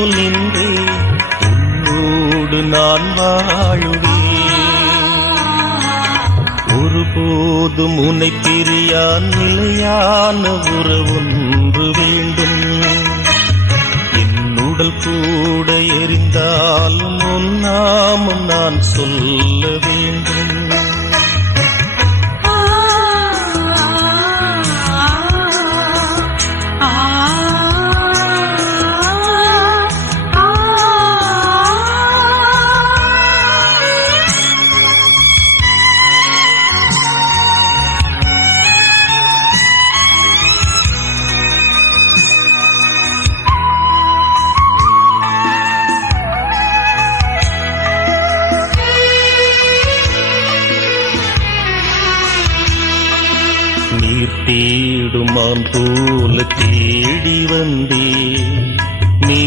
போல் நின்றே உன்னோடு நான் வாழுவேன். ஒருபோதும் உன்னை பிரியா நிலையான உறவொன்று வேண்டும். உடல் கூட எரிந்தாலும் உன் நாமம் நான் சொல்ல வேண்டும். நீர் தேடுமான் போல தேடி வந்தே நீ